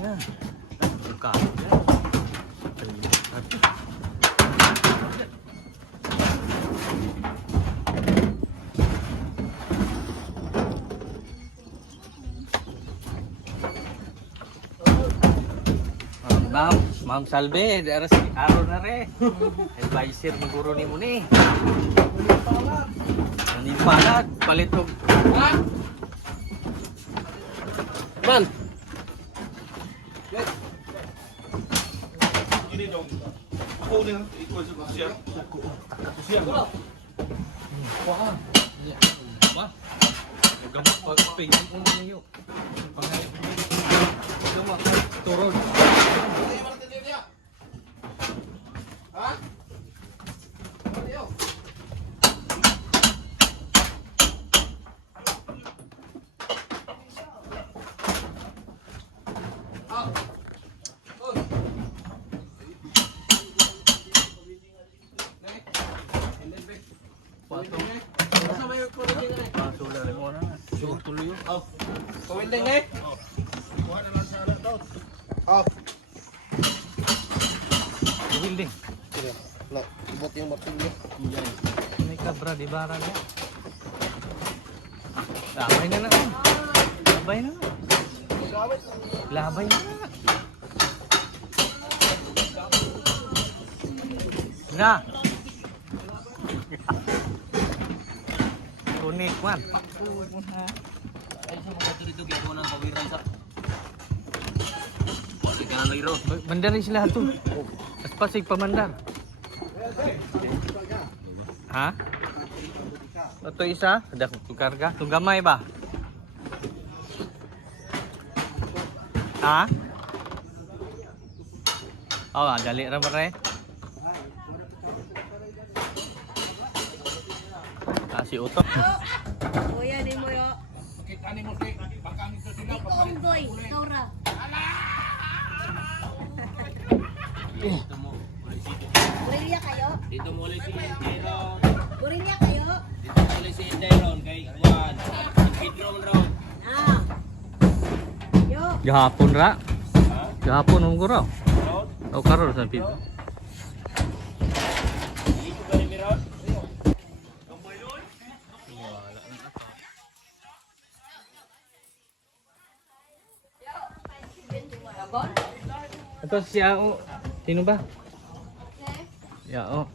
ya. Buka. Ma'am Salve, daras araw na re. Advisor ng guro ni mo ni. Nanipalad, palitog. Ha? Man. Ini dong. Ako din ikaw sa sosial. Sosial. Wah. Ya. Wah. Gamot pa pingin mo niyo. Pangay. Gamot turun. Kawinding eh? Kuha na lang sa daw. Building. Lo, ibot yung martilyo. May kabra di bara na. Labay na na. Labay na na. Labay na na. Na. Unik man. Ay, sa mga dito gito ng kawiran sa. Wala ka na iro. Mandar rin sila ito. Mas pasig pamandar. Ha? Ito isa? Ada kong karga. Itong gamay ba? Ha? Oh, dali ra ba re? Si Utok. Kuya, di mo yo. Kita ni mo kay baka ni sa sinaw Ikaw ang boy, ikaw ra. Dito mo. Burilya kayo? Dito mo ulit si Dairon. Burilya kayo? Dito mo ulit si Dairon kay Juan. Pedro ron. Ah. Yo. Gahapon ra. Ha? Gahapon ang guro. Ron? O karon sa pito. Dito ba ni Ron? Ito si Yao. Sino ba? Yao.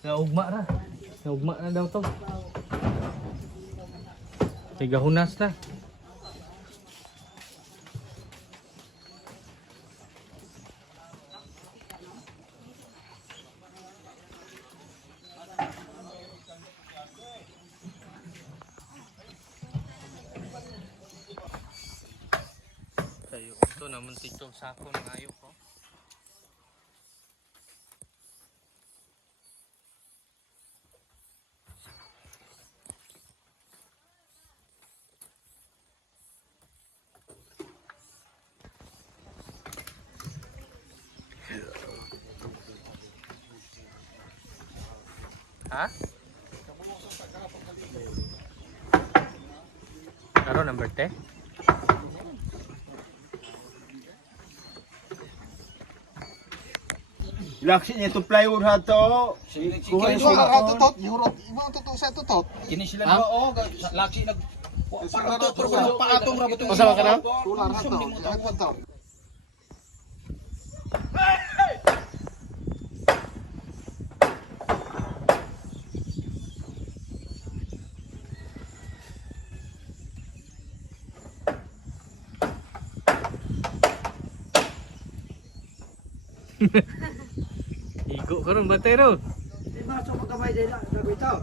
Naugma ra. Naugma na daw to. Tigahunas na. Ito naman tito sako ng ayo ko. Ha? Karo number 10? Laksi niya to plywood ha to. Kuha ra tutot, yurot. Imo tutot sa tutot. Kini sila oo, laki nag Pakatong ra buto. Pasama ka na? Kular ha to. Lahat pa to. Igo karon batero. Di ba so pagkamay dai na bitaw.